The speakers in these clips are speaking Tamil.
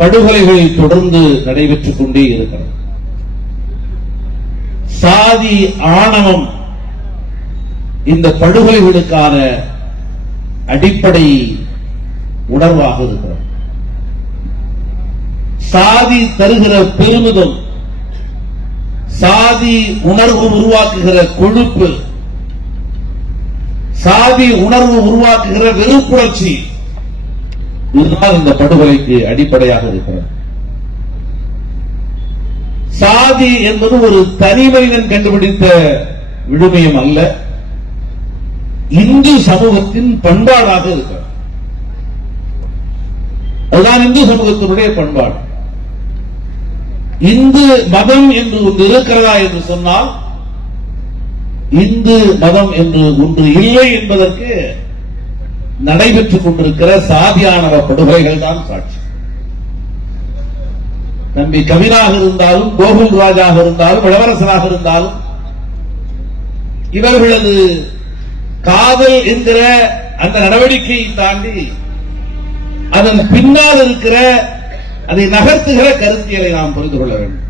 படுகொலைகள் தொடர்ந்து நடைபெற்றுக் கொண்டே இருக்கிறது. சாதி ஆணவம் இந்த படுகொலைகளுக்கான அடிப்படை உணர்வாக இருக்கிறது. சாதி தருகிற பெருமிதம், சாதி உணர்வு உருவாக்குகிற கொழுப்பு, சாதி உணர்வு உருவாக்குகிற வெறுப்புணர்ச்சி, இதுதான் இந்த படுகொலைக்கு அடிப்படையாக இருக்கிறது. சாதி என்பது ஒரு தனி மனிதன் கண்டுபிடித்த விழுமியம் அல்ல, இந்து சமூகத்தின் பண்பாடாக இருக்கிறது. அதுதான் இந்து சமூகத்தினுடைய பண்பாடு. இந்து மதம் என்று ஒன்று இருக்கிறதா என்று சொன்னால், இந்து மதம் என்று ஒன்று இல்லை என்பதற்கு நடைபெற்றுக் கொண்டிருக்கிற சாதியானவ படுகொலைகள் தான் சாட்சி. தம்பி கவினாக இருந்தாலும், கோகுல் ராஜாக இருந்தாலும், இளவரசனாக இருந்தாலும், இவர்களது காதல் என்கிற அந்த நடவடிக்கையை தாண்டி அதன் பின்னால் இருக்கிற அதை நகர்த்துகிற கருத்தியலை நாம் புரிந்து கொள்ள வேண்டும்.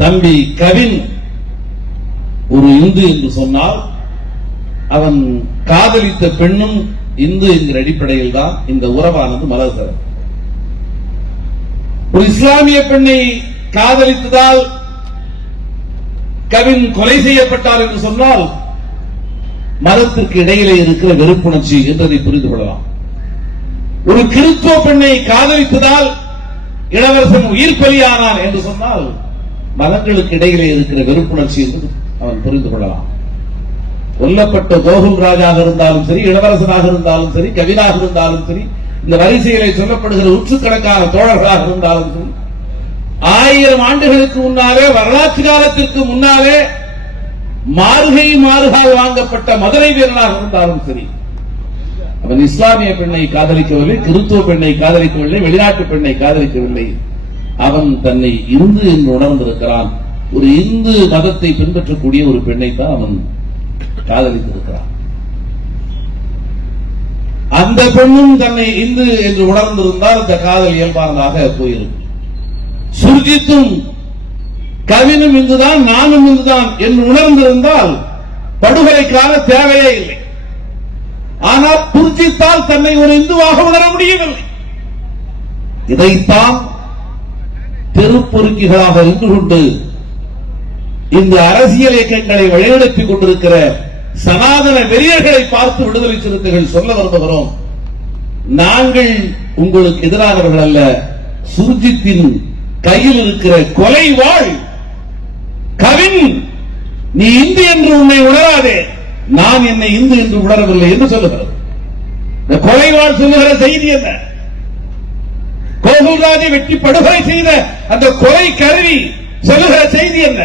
தம்பி கவின் ஒரு இந்து என்று சொன்னால், அவன் காதலித்த பெண்ணும் இந்து என்கிற அடிப்படையில் தான் இந்த உறவானது மலர்கிறது. ஒரு இஸ்லாமிய பெண்ணை காதலித்ததால் கவின் கொலை செய்யப்பட்டார் என்று சொன்னால், மதத்திற்கு இடையிலே இருக்கிற வெறுப்புணர்ச்சி என்பதை புரிந்து கொள்ளலாம். ஒரு கிறிஸ்துவ பெண்ணை காதலித்ததால் இளவரசன் உயிர் பலியானான் என்று சொன்னால், மதங்களுக்கு இடையிலே இருக்கிற வெறுப்புணர்ச்சி என்று அவன் புரிந்து கொள்ளலாம். கொல்லப்பட்ட கோகுல் ராஜாக இருந்தாலும் சரி, இளவரசனாக இருந்தாலும் சரி, கவினாக இருந்தாலும் சரி, இந்த வரிசையிலே சொல்லப்படுகிற நூற்றுக்கணக்கான தோழர்களாக இருந்தாலும் சரி, 1000 ஆண்டுகளுக்கு முன்னாலே, வரலாற்று காலத்திற்கு முன்னாலே மார்கை மாறுகால் வாங்கப்பட்ட மதுரை வீரனாக இருந்தாலும் சரி, அவன் இஸ்லாமிய பெண்ணை காதலிக்கவில்லை, கிறிஸ்துவ பெண்ணை காதலிக்கவில்லை, வெளிநாட்டு பெண்ணை காதலிக்கவில்லை. அவன் தன்னை இந்து என்று உணர்ந்திருக்கிறான். ஒரு இந்து மதத்தை பின்பற்றக்கூடிய ஒரு பெண்ணை தான் அவன் காதலித்திருக்கிறான். அந்த பெண்ணும் தன்னை இந்து என்று உணர்ந்திருந்தால் இந்த காதல் இயல்பானதாக போயிருக்கும். சுர்ஜித்தும் கவினும் இந்துதான், நானும் இந்துதான் என்று உணர்ந்திருந்தால் படுகொலைக்கான தேவையே இல்லை. ஆனால் சுர்ஜித்தால் தன்னை ஒரு இந்துவாக உணர முடியவில்லை. இதைத்தான் தெருப்பொறுக்கிகளாக இருந்து கொண்டு இந்த அரசியல் இயக்கங்களை வழிநடத்திக் கொண்டிருக்கிற சனாதன வெறியர்களை பார்த்து விடுதலை சிறுத்தைகள் சொல்ல விரும்புகிறோம். நாங்கள் உங்களுக்கு எதிரானவர்கள் அல்ல. சுர்ஜித்தின் கையில் இருக்கிற கொலை வாழ் கவின், நீ இந்து என்று உன்னை உணராதே, நான் என்னை இந்து என்று உணரவில்லை என்று சொல்லுகிறது. இந்த கொலை வாழ் சொல்லுகிற செய்தி என்ன? கோகுல்ராஜை வெட்டி படுகொலை செய்த அந்த கொலை கருவி சொல்லுகிற செய்தி என்ன?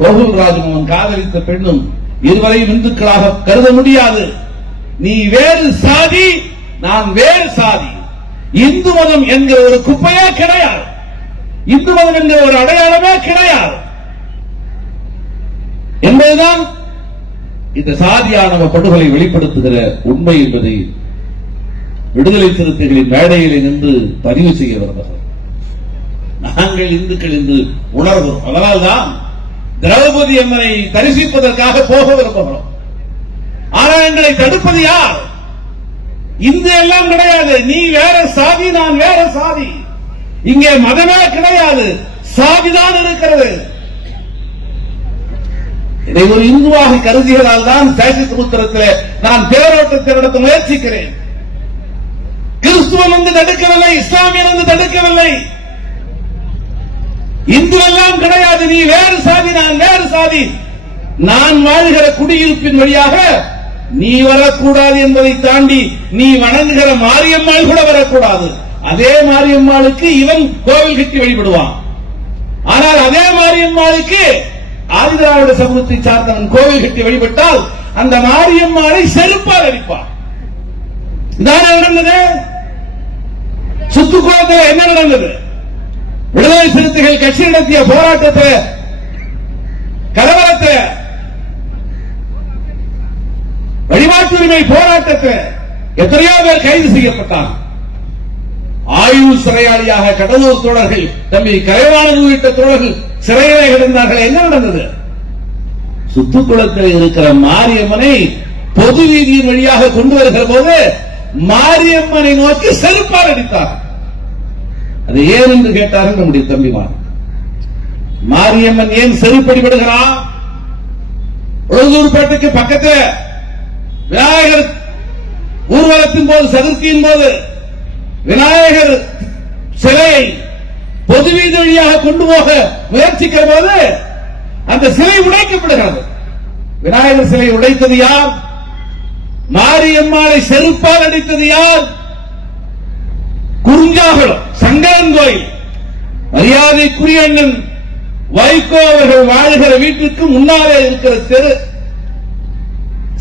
கோகுல்ராஜும் அவன் காதலித்த பெண்ணும் இருவரையும் இந்துக்களாக கருத முடியாது. நீ வேறு சாதி, நான் வேறு சாதி. இந்து மதம் என்கிற ஒரு குப்பையே கிடையாது. இந்து மதம் என்கிற ஒரு அடையாளமே கிடையாது என்பதுதான் இந்த சாதியானவ படுகொலை வெளிப்படுத்துகிற உண்மை என்பதை விடுதலை சிறுத்தைகளின் மேடையில் நின்று பதிவு செய்ய வருகிறார். நாங்கள் இந்துக்கள் என்று உணர்கிறோம். அதனால்தான் திரௌபதி அம்மனை தரிசிப்பதற்காக போக விரும்புகிறோம். ஆனால் எங்களை தடுப்பது யார்? இந்து எல்லாம் கிடையாது. நீ வேற சாதி, நான் வேற சாதி. இங்கே மதமே கிடையாது, சாதிதான் இருக்கிறது. இதை ஒரு இந்துவாக கருதியதால் தான் சேஷித்ரத்தில் நான் தேரோட்டத்தை நடத்த முயற்சிக்கிறேன். கிறிஸ்துவன் வந்து தடுக்கவில்லை, இஸ்லாமியன் வந்து தடுக்கவில்லை. இந்து எல்லாம் கிடையாது. நீ வேறு சாதி, நான் வேறு சாதி. நான் வாழ்கிற குடியிருப்பின் வழியாக நீ வரக்கூடாது என்பதை தாண்டி நீ வணங்குகிற மாரியம்மாள் கூட வரக்கூடாது. அதே மாரியம்மாளுக்கு இவன் கோவில் கட்டி வழிபடுவான். ஆனால் அதே மாரியம்மாளுக்கு ஆதிதிராவிட சமூகத்தை சார்ந்தவன் கோவில் கட்டி வழிபட்டால் அந்த மாரியம்மாளை செருப்பால் அடிப்பான். இதான நடந்தது. சுத்துக்குளத்தில் என்ன நடந்தது? விடுதலை சிறுத்தைகள் கட்சி நடத்திய போராட்டத்தை, கலவரத்தை, வழிபாட்டு உரிமை போராட்டத்தை எத்தனையோ பேர் கைது செய்யப்பட்டார். ஆயுள் சிறையாளியாக கடலூர் தோழர்கள் தம்பி கலைவாணன் உள்ளிட்ட தோழர்கள் சிறையிலே கிடந்தார்கள். என்ன நடந்தது? சுத்துக்குளத்தில் இருக்கிற மாரியம்மனை பொது வீதியின் வழியாக கொண்டு வருகிற போது மாரியம்மனை நோக்கி செருப்பால் அடித்தார். அது ஏன் என்று கேட்டார்கள் நம்முடைய தம்பிமார். மாரியம்மன் ஏன் செருப்படிபடுகிறார்? உளுந்தூர்பேட்டைக்கு பக்கத்தில் விநாயகர் ஊர்வலத்தின் போது, சதுர்த்தியின் போது விநாயகர் சிலையை பொது வீதி வழியாக கொண்டு போக முயற்சிக்கிற போது அந்த சிலை உடைக்கப்படுகிறது. விநாயகர் சிலை உடைத்தது யார்? மாரியம்மாளை செருப்பால் அடித்தது யார்? குறிஞ்சாகுளம் சங்கரன் கோயில் மரியாதைக்குரிய அண்ணன் வைகோ அவர்கள் வாழ்கிற வீட்டுக்கு முன்னாலே இருக்கிற தெரு.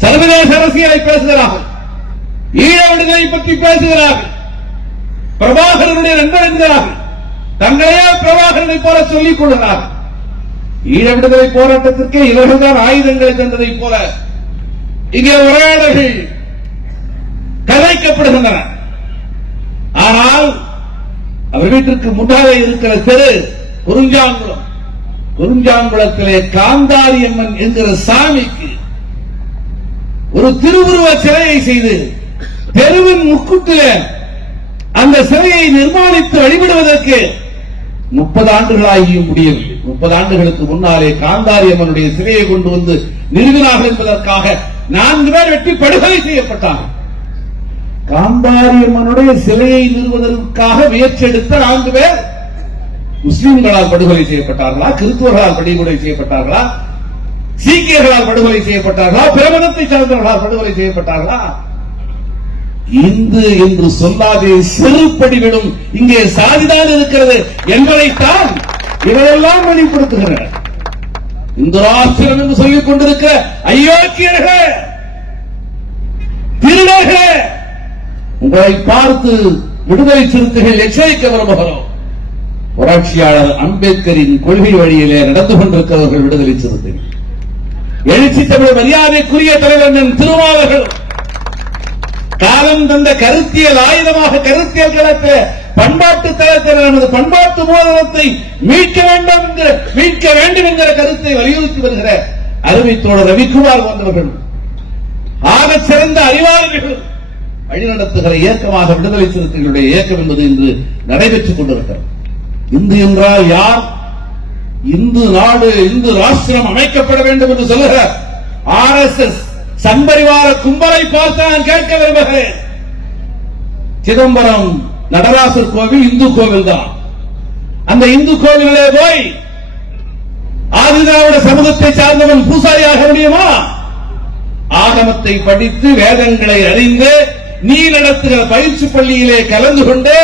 சர்வதேச அரசியலை பேசுகிறார்கள், ஈழ விடுதலை பற்றி பேசுகிறார்கள், பிரபாகரனுடைய நண்பர் என்கிறார்கள், தங்களையே பிரபாகரனை போல சொல்லிக் கொள்கிறார்கள். ஈழ விடுதலை போராட்டத்திற்கு இவர்கள் தான் ஆயுதங்களை தந்ததை போல இங்கே உரையாடல்கள் கதைக்கப்படுகின்றன. ஆனால் அவர் வீட்டிற்கு முன்னாலே இருக்கிற தெரு குறிஞ்சாங்குளம். குறிஞ்சாங்குளத்திலே காந்தாரி அம்மன் என்கிற சாமிக்கு ஒரு திருவுருவ சிலையை செய்து தெருவின் முக்கூட்டிலே அந்த சிலையை நிர்மாணித்து வழிபடுவதற்கு 30 ஆண்டுகளாகியும் முடியவில்லை. 30 ஆண்டுகளுக்கு முன்னாலே காந்தாரி அம்மனுடைய சிலையை கொண்டு வந்து நிறுவினார்கள் என்பதற்காக 4 பேர் வெட்டி படுகொலை செய்யப்பட்டார்கள். காந்தாரி அம்மனுடைய சிலையை நிறுவுவதற்காக முயற்சி எடுத்த 4 பேர் முஸ்லிம்களால் படுகொலை செய்யப்பட்டார்களா, கிறிஸ்துவர்களால் படுகொலை செய்யப்பட்டார்களா, சீக்கியர்களால் படுகொலை செய்யப்பட்டார்களா, பிரமணத்தை சார்ந்தவர்களால் படுகொலை செய்யப்பட்டார்களா? இந்து என்று சொல்லாதே செருப்படிவிடும் இங்கே சாதிதான் இருக்கிறது என்பதைத்தான் இவையெல்லாம் வெளிப்படுத்துகின்றன. இந்து ராஷ்டிரம் என்று சொல்லிக் கொண்டிருக்கிற அயோக்கியர்களே, திருடர்களே, உங்களை பார்த்து விடுதலை சிறுத்தைகள் எச்சரிக்க விரும்புகிறோம். புரட்சியாளர் அம்பேத்கரின் கொள்கை வழியிலே நடந்து கொண்டிருக்கிறவர்கள் விடுதலை சிறுத்தைகள், எழுச்சி தமிழ் மரியாதைக்குரிய தலைவர் திருமாவர்கள் காலம் தந்த கருத்தியல் ஆயுதமாக கருத்தியல் களத்தில் பண்பாட்டு தளத்தில் நமது பண்பாட்டு மூலதனத்தை மீட்க வேண்டும் என்கிற கருத்தை வலியுறுத்தி வருகிற அருமை தோழர் ரவிக்குமார் போன்றவர்கள் ஆகச் சிறந்த அறிவாளர்கள் வழிநடத்துகிற இயக்கமாக விடுதலை சிறுத்தைகளுடைய இயக்கம் என்பது இன்று நடைபெற்றுக் கொண்டிருக்கிறது. இந்து என்றால் யார்? இந்து நாடு, இந்து ராஷ்டிரம் அமைக்கப்பட வேண்டும் என்று சொல்லுகிற RSS சம்பரிவார கும்பலை பார்த்து நான் கேட்க விரும்புகிறேன். சிதம்பரம் நடராசர் கோவில் இந்து கோவில் தான். அந்த இந்து கோவிலே போய் ஆதிதிராவிட சமூகத்தை சார்ந்தவன் பூசாரியாக முடியுமா? ஆகமத்தை படித்து வேதங்களை அறிந்து நீ நடத்துகிற பயிற்சி பள்ளியிலே கலந்து கொண்டு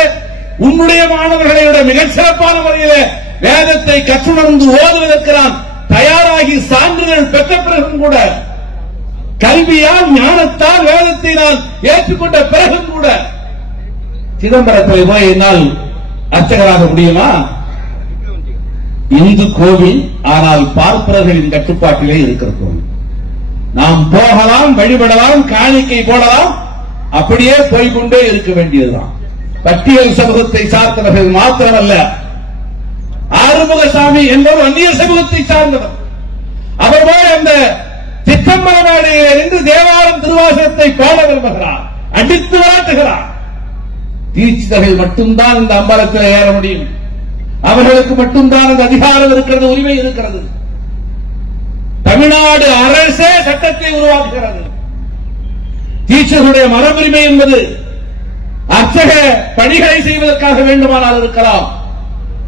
உன்னுடைய மாணவர்களை விட மிகச் சிறப்பான முறையிலே வேதத்தை கற்றுணர்ந்து ஓதுவதற்கு நான் தயாராகி சான்றிதழ் பெற்ற பிறகும் கூட, கல்வியால் ஞானத்தால் வேதத்தை நான் ஏற்றுக்கொண்ட பிறகும் கூட சிதம்பரத்தில் போய் என்னால் அர்ச்சகராக முடியுமா? இந்து கோவில், ஆனால் பார்ப்பவர்களின் கட்டுப்பாட்டிலே இருக்கிற கோவில். நாம் போகலாம், வழிபடலாம், காணிக்கை போடலாம், அப்படியே போய்கொண்டே இருக்க வேண்டியதுதான். பட்டியல் சமூகத்தை சார்ந்தவர்கள் மாத்திரமல்ல, ஆறுமுகசாமி என்பவர் அந்நிய சமூகத்தை சார்ந்தவர். அவர் போய் அந்த சித்தம்பர மேடையில் இருந்து தேவாரம் திருவாசகத்தை பாட விரும்புகிறார், அடித்து விளாட்டுகிறார். தீட்சிதர்கள் மட்டும்தான் இந்த அம்பலத்தில் ஏற முடியும், அவர்களுக்கு மட்டும்தான் அந்த அதிகாரம் இருக்கிறது, உரிமை இருக்கிறது. தமிழ்நாடு அரசே சட்டத்தை உருவாக்குகிறது. தீட்சர்களுடைய மரபுரிமை என்பது அர்ச்சக பணிகளை செய்வதற்காக வேண்டுமானால் இருக்கலாம்,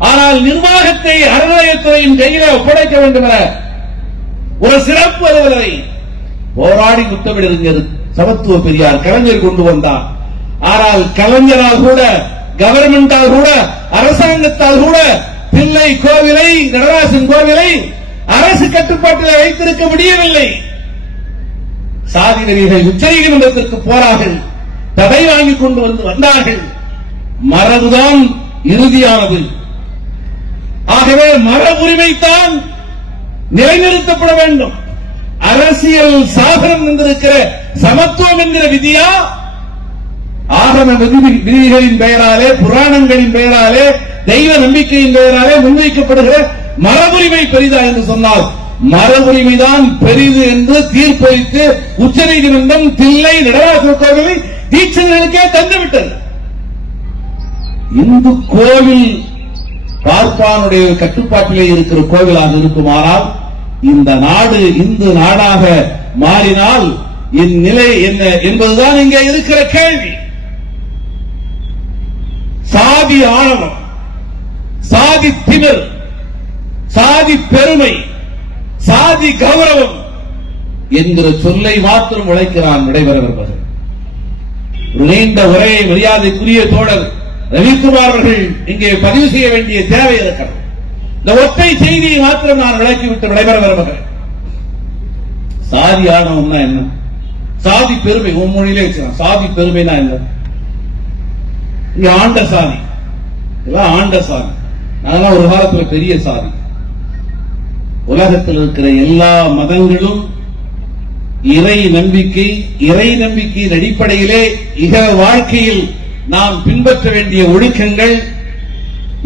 ஆனால் நிர்வாகத்தை அறநிலையத்துறையின் கையிலே ஒப்படைக்க வேண்டும் என ஒரு சிறப்பு அலுவலரை போராடி முத்தமிழறிஞர் சமத்துவ பெரியார் கலைஞர் கொண்டு வந்தார். ஆனால் கலைஞரால் கூட, கவர்மெண்டால் கூட, அரசாங்கத்தால் கூட பிள்ளை கோவிலை, நடராசன் கோவிலை அரசு கட்டுப்பாட்டில் வைத்திருக்க முடியவில்லை. சாதி நெறிகள் உச்சநீதிமன்றத்திற்கு போறார்கள், தடை வாங்கிக் கொண்டு வந்தார்கள். மரபுதான் இறுதியானது. ஆகவே மரபுரிமைத்தான் நிலைநிறுத்தப்பட வேண்டும். அரசியல் சாசனம் என்றிருக்கிற சமத்துவம் என்கிற விதியா, ஆக ஆகம விதிகளின் பெயராலே, புராணங்களின் பெயராலே, தெய்வ நம்பிக்கையின் பெயராலே முன்வைக்கப்படுகிற மரபுரிமை பெரிதா என்று சொன்னால் மரபுரிமைதான் பெரிது என்று தீர்ப்பளித்து உச்சநீதிமன்றம் தில்லை நடராஜர் கோவிலை தீட்சிதர்களுக்கே தந்துவிட்டது. இந்து கோவில் பார்ப்பானுடைய கட்டுப்பாட்டிலே இருக்கிற கோவிலாக இருக்குமானால் இந்த நாடு இந்து நாடாக மாறினால் என் நிலை என்ன என்பதுதான் இங்கே இருக்கிற கேள்வி. சாதி ஆணவம், சாதி திமிர், சாதி பெருமை, சாதி கௌரவம் என்கிற சொல்லை மாத்திரம் உழைக்கிறான் விடைபெறுவது. ஒரு நீண்ட உரையை மரியாதைக்குரிய தோழர் ரவிக்குமார் அவர்கள் இங்கே பதிவு செய்ய வேண்டிய தேவை இருக்கிறது. இந்த ஒற்றை செய்தியை மாத்திரம் நான் விளக்கிவிட்டு விடைபெற விரும்புகிறேன். சாதி ஆணவம்னா என்ன? சாதி பெருமை உன் மொழியிலே வச்சுக்கலாம். சாதி பெருமைனா என்ன? இங்க ஆண்ட சாதி, ஆண்ட சாதி. அதெல்லாம் ஒரு காலத்துல பெரிய சாதி. உலகத்தில் இருக்கிற எல்லா மதங்களும் இறை நம்பிக்கையின் அடிப்படையிலே இக வாழ்க்கையில் நாம் பின்பற்ற வேண்டிய ஒழுக்கங்கள்,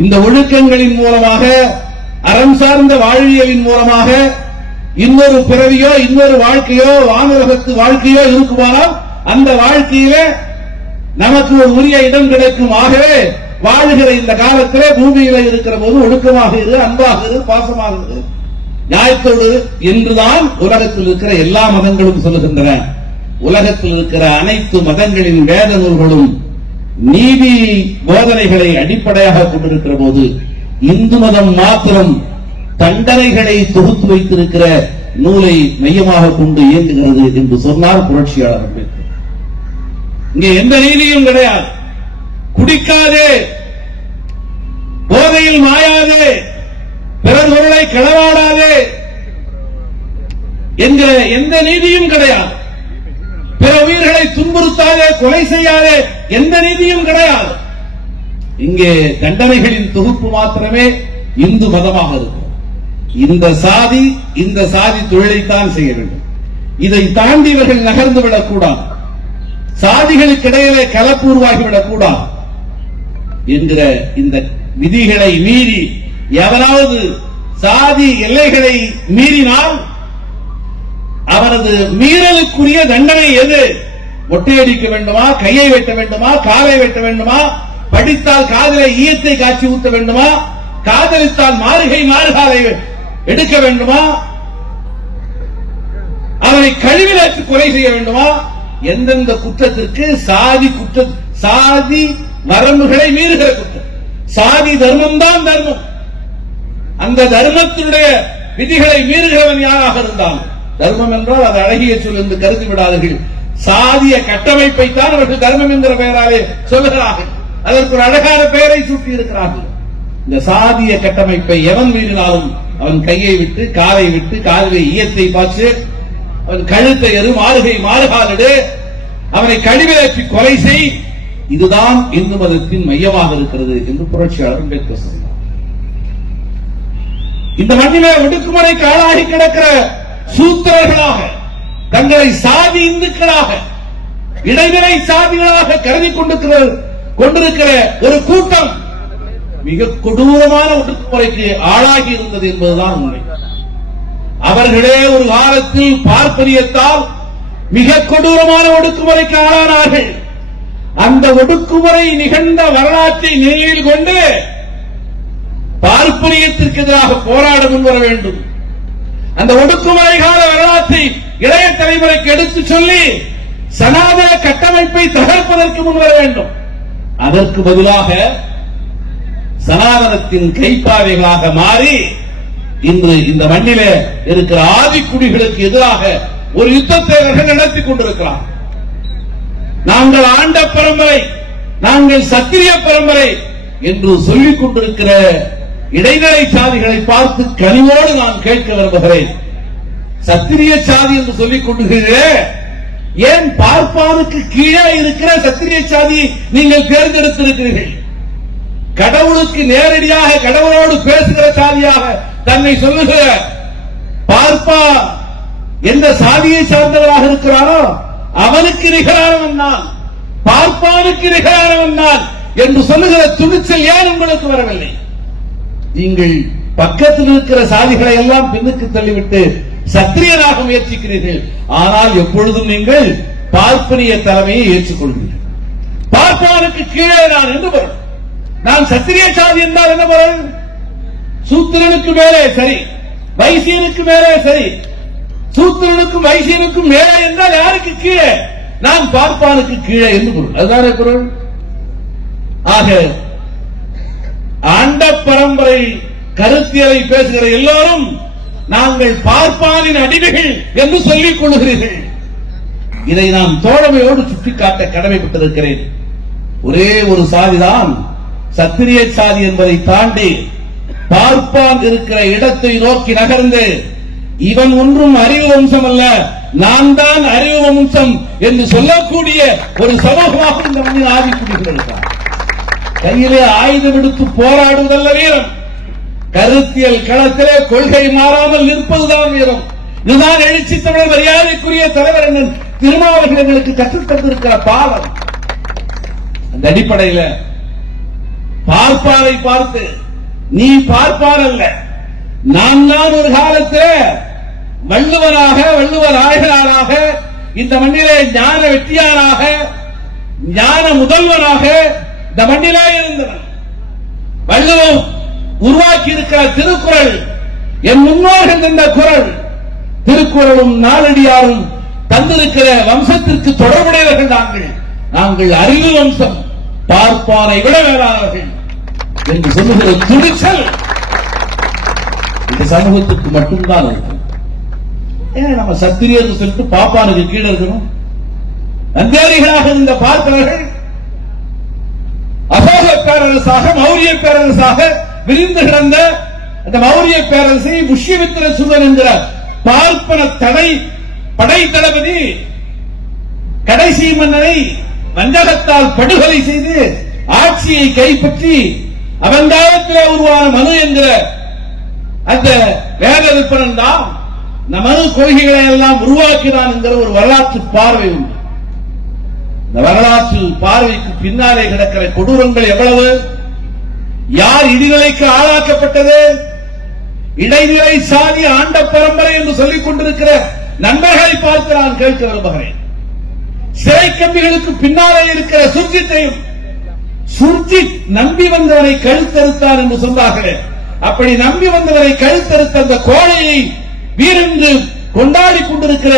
இந்த ஒழுக்கங்களின் மூலமாக அறம் சார்ந்த வாழ்வியலின் மூலமாக இன்னொரு பிறவியோ இன்னொரு வாழ்க்கையோ வானுலகத்து வாழ்க்கையோ இருக்குமானால் அந்த வாழ்க்கையிலே நமக்கு ஒரு உரிய இடம் கிடைக்கும். ஆகவே வாழ்கிற இந்த காலத்திலே பூமியில இருக்கிற போது ஒழுக்கமாக இரு, அன்பாக இரு, பாசமாக இரு, நியாயத்தோடு என்றுதான் உலகத்தில் இருக்கிற எல்லா மதங்களும் சொல்லுகின்றன. உலகத்தில் இருக்கிற அனைத்து மதங்களின் வேத நூல்களும் நீதி போதனைகளை அடிப்படையாக கொண்டிருக்கிற போது இந்து மதம் மாத்திரம் தண்டனைகளை தொகுத்து வைத்திருக்கிற நூலை மையமாக கொண்டு இயங்குகிறது என்று சொன்னார் புரட்சியாளர் அம்பேத்கர். இங்கே எந்த நீதியும் கிடையாது. குடிக்காதே, போதையில் மாயாதே, பிறர் பொருளை களவாடாதே என்கிற எந்த நீதியும் கிடையாது. பிற உயிர்களை துன்புறுத்தாதே, கொலை செய்யாதே, எந்த நீதியும் கிடையாது. இங்கே தண்டனைகளின் தொகுப்பு மாத்திரமே இந்து மதமாக இருக்கும். இந்த சாதி தொழிலைத்தான் செய்ய வேண்டும். இதை தாண்டி இவர்கள் நகர்ந்து விடக்கூடாது. சாதிகளுக்கிடையிலே கலப்பு உருவாகிவிடக் கூடாது என்கிற இந்த விதிகளை மீறி எவராவது சாதி எல்லைகளை மீறினால் அவரது மீறலுக்குரிய தண்டனை எது? மொட்டையடிக்க வேண்டுமா, கையை வெட்ட வேண்டுமா, காலை வெட்ட வேண்டுமா, படித்தால் காதலை ஈயத்தை காட்சி ஊத்த வேண்டுமா, காதலித்தால் மாறுகாலை எடுக்க வேண்டுமா, அவனை கழிவிலாற்றி கொலை செய்ய வேண்டுமா? எந்தெந்த குற்றத்திற்கு சாதி வரம்புகளை மீறுகிற குற்றம். சாதி தர்மம் தான் தர்மம். அந்த தர்மத்தினுடைய விதிகளை மீறுகிறவன் யாராக இருந்தாலும், தர்மம் என்றால் அது அழகிய சொல் என்று கருதி விடாதீர்கள். சாதிய கட்டமைப்பை தான் அவர்கள் தர்மம் என்கிற பெயராலே சொல்லுகிறார்கள். அதற்கு ஒரு அழகான பெயரை சூட்டி இருக்கிறார்கள். இந்த சாதிய கட்டமைப்பை எவன் மீறினாலும் அவன் கையை விட்டு, காலை விட்டு, காலிலே ஈயத்தை பாய்ச்சு, அவன் கழுத்தை எரு, மாறுகாலிடு, அவனை கழிவிலேற்றி கொலை செய். இதுதான் இந்து மதத்தின் மையமாக இருக்கிறது என்று புரட்சியாளர் அம்பேத்கர் சொன்னார். இந்த மண்ணிலே ஒடுக்குமுறைக்கு ஆளாகி கிடக்கிற சூத்திரர்களாக, தங்களை சாதி இந்துக்களாக, இடைநிலை சாதிகளாக கருதி கொண்டிருக்கிற ஒரு கூட்டம் மிக கொடூரமான ஒடுக்குமுறைக்கு ஆளாகி இருந்தது என்பதுதான் உண்மை. அவர்களே ஒரு காலத்தில் பார்ப்பனியத்தால் மிக கொடூரமான ஒடுக்குமுறைக்கு ஆளானார்கள். அந்த ஒடுக்குமுறை நிகழ்ந்த வரலாற்றை நினைவில் கொண்டு பார்ப்பனியத்திற்கு எதிராக போராட முன்வர வேண்டும். அந்த ஒடுக்குமுறை கால வரலாற்றை இளைய தலைமுறைக்கு எடுத்துச் சொல்லி சனாதன கட்டமைப்பை தகர்ப்பதற்கு முன்வர வேண்டும். அதற்கு பதிலாக சனாதனத்தின் கைப்பாவைகளாக மாறி இன்று இந்த மண்ணிலே இருக்கிற ஆதிக்குடிகளுக்கு எதிராக ஒரு யுத்தத்தை அவர்கள் நடத்திக் கொண்டிருக்கிறார். நாங்கள் ஆண்ட பரம்பரை, நாங்கள் சத்திரிய பரம்பரை என்று சொல்லிக் கொண்டிருக்கிற இடைநிலை சாதிகளை பார்த்து கனிவோடு நான் கேட்க விரும்புகிறேன். சத்திரிய சாதி என்று சொல்லிக் கொண்டிருக்கிறீர்களே, ஏன் பார்ப்பானுக்கு கீழே இருக்கிற சத்திரிய சாதியை நீங்கள் தேர்ந்தெடுத்திருக்கிறீர்கள்? கடவுளுக்கு நேரடியாக கடவுளோடு பேசுகிற சாதியாக தன்னை சொல்லுகிற பார்ப்பா எந்த சாதியை சார்ந்தவராக இருக்கிறாரோ அவனுக்கு நிகரானவன் நான். பார்ப்பானுக்கு நிகரானவன் நான் என்று சொல்லுகிற துணிச்சல் ஏன் உங்களுக்கு வரவில்லை? நீங்கள் பக்கத்தில் இருக்கிற சாதிகளை எல்லாம் பின்னுக்கு தள்ளிவிட்டு சத்திரியனாக முயற்சிக்கிறீர்கள். ஆனால் எப்பொழுதும் நீங்கள் பார்ப்பனிய தலைமையை ஏற்றுக்கொள்கிறீர்கள். பார்ப்பானுக்கு கீழே நான் என்று பொருள். நான் சத்திரிய சாதி என்றால் என்ன பொருள்? சூத்திரனுக்கு மேலே சரி, வைசியனுக்கு மேலே சரி. சூத்திரனுக்கும் வைசியனுக்கும் மேலே என்றால் யாருக்கு கீழே? நான் பார்ப்பானுக்கு கீழே என்று பொருள். அதுதானே பொருள். ஆக ஆண்ட பரம்பரை கருத்தியலை பேசுகிற எல்லோரும் நாங்கள் பார்ப்பானின் அடிமைகள் என்று சொல்லிக் கொள்கிறீர்கள். இதை நான் தோழமையோடு சுட்டிக்காட்ட கடமைப்பட்டிருக்கிறேன். ஒரே ஒரு சாதிதான் சத்திரிய சாதி என்பதை தாண்டி பார்ப்பான் இருக்கிற இடத்தை நோக்கி நகர்ந்து இவன் ஒன்றும் அறிவு வம்சம் அல்ல, நான் தான் அறிவு வம்சம் என்று சொல்லக்கூடிய ஒரு சமூகமாக இந்த மண்ணில் ஆதிக்குடிகள் கையிலே ஆயுதம் எடுத்து போராடுவதல்ல வீரம். கருத்தியல் களத்திலே கொள்கை மாறாமல் நிற்பதுதான் வீரம். இதுதான் எழுச்சி தமிழர் மரியாதைக்குரிய தலைவர் என்ன திருமாவளவன் எங்களுக்கு கற்றுத் தந்திருக்கிற பாடம். அந்த அடிப்படையில் பார்ப்பாரை பார்த்து நீ பார்ப்பார் அல்ல, நான் ஒரு காலத்தில் வள்ளுவனாக வள்ளுவர் ஆய்களாக இந்த மண்ணிலே ஞான வெற்றியானாக ஞான முதல்வனாக இந்த மண்ணிலே இருந்தவன். வள்ளுவம் உருவாக்கி இருக்கிற திருக்குறள் என் முன்னோர்கள் தந்த குறள். திருக்குறளும் நாலடியாரும் தந்திருக்கிற வம்சத்திற்கு தொடர்புடையவர்கள் நாங்கள் அறிவு வம்சம், பார்ப்பாரை விட மேலானவர்கள் என்று சொல்லுகிற துணிச்சல் இந்த சமூகத்துக்கு மட்டும்தான் இருக்கும். ஏன் நம்ம சத்திரியர் சொல்லிட்டு பாப்பானுக்கு கீழே இருக்கணும்? நந்தேரிகளாக இருந்த பார்ப்பனர்கள் அசோக பேரரசாக மௌரிய பேரரசாக விரிந்து கிடந்த அந்த மௌரிய பேரரசை புஷ்யமித்திர சூரன் என்கிற பார்ப்பன படை தளபதி கடைசி மன்னனை வஞ்சகத்தால் படுகொலை செய்து ஆட்சியை கைப்பற்றி அவங்காலத்தில் உருவான மனு என்கிற அந்த வேத விற்பனன் தான் இந்த மனு கொள்கைகளை எல்லாம் உருவாக்கினான் என்கிற ஒரு வரலாற்று பார்வை உண்டு. இந்த வரலாற்று பார்வைக்கு பின்னாலே கிடக்கிற கொடூரங்கள் எவ்வளவு? யார் இடிநிலைக்கு ஆளாக்கப்பட்டது? இடைநிலை சாதி ஆண்ட பரம்பரை என்று சொல்லிக் கொண்டிருக்கிற நண்பர்களை பார்த்து நான் கேட்க விரும்புகிறேன். சிறை கம்பிகளுக்கு பின்னாலே இருக்கிற சுர்ஜித்தையும், சுர்ஜித் நம்பி வந்தவரை கழுத்தறுத்தான் என்று சொன்னார்கள். அப்படி நம்பி வந்தவரை கழுத்தறுத்த அந்த கோழையை வீரென்று கொண்டாடி கொண்டிருக்கிற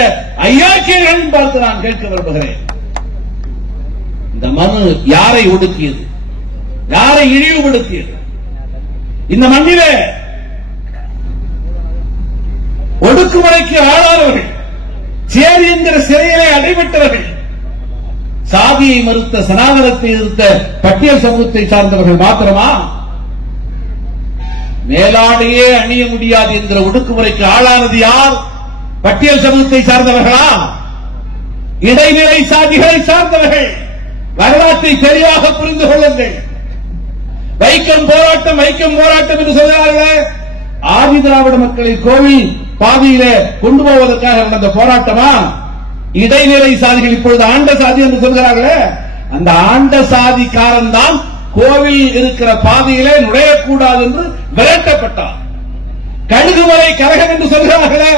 ஐயாக்கியர்களையும் பார்த்து நான் கேட்க விரும்புகிறேன். இந்த மனு யாரை ஒடுக்கியது? யாரை இழிவுபடுத்தியது? இந்த மண்ணிலே ஒடுக்குமுறைக்கு ஆளானவர்கள், சேரி என்கிற சிறையிலே அடைபட்டவர்கள், சாதியை மறுத்த சனாதனத்தை எதிர்த்த பட்டியல் சமூகத்தை சார்ந்தவர்கள் மாத்திரமா? மேலாடையே அணிய முடியாது என்கிற ஒடுக்குமுறைக்கு ஆளானது யார்? பட்டியல் சமூகத்தை சார்ந்தவர்களா? இடைநிலை சாதிகளை சார்ந்தவர்கள். வரலாற்றை தெளிவாக புரிந்து கொள்ளுங்கள். வைக்கம் போராட்டம் என்று சொல்கிறார்கள். ஆதி திராவிட மக்களை கோவில் பாதையிலே கொண்டு போவதற்காக நடந்த போராட்டமா? இடைநிலை சாதிகள் இப்பொழுது ஆண்ட சாதி என்று சொல்கிறார்களே, அந்த ஆண்ட சாதிக்காரன் தான் கோவில் இருக்கிற பாதையிலே நுழையக்கூடாது என்று விரட்டப்பட்டார். கழுகுமலை கழகம் என்று சொல்கிறார்களே,